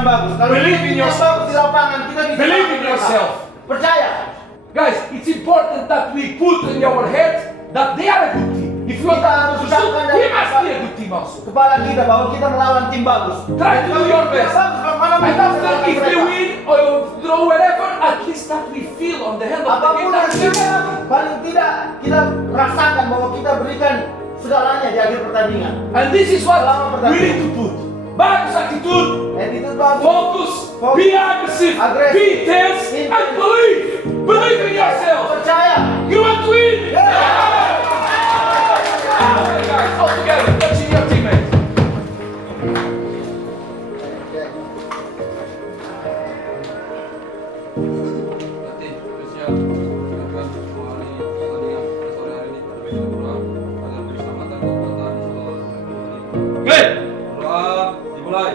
yang bagus. Kalau Believe in yang yourself. bagus di lapangan, kita bisa Believe in melakukan. yourself. Percaya. Guys, it's important that we put in our head that they are a good team. If you want to shoot, we must be a good team also. Kepala kita bahwa kita melawan tim bagus. Try to do your best. Mana And after, if they win or draw whatever, at least that we feel on the hand of the game apapun that we hasilnya, paling tidak kita rasakan bahwa kita berikan segalanya di akhir pertandingan. And this is what we need to put. Bagus attitude, Attitude bagus. focus, be aggressive, Aggressive. be tense, and believe. Believe in yourself. Percaya. You want to win? Okay, guys, all together, touching your teammates. Berarti spesial silakan mengawali pertandingan sore hari ini pada besok pulang agar berkeselamatan dan kekuatan di seluruh dunia. Good. Doa dimulai.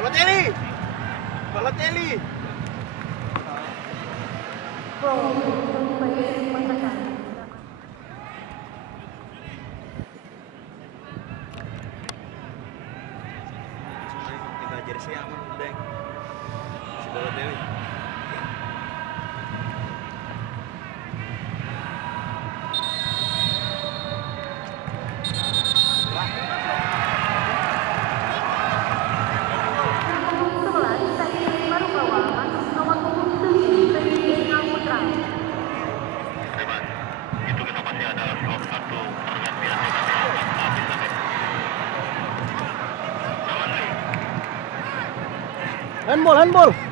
Balotelli! Balotelli! Tiga jersey aman udah. Si Balotelli. Itu kita masih ada slot satu pergantian habis sampai Handball, handball.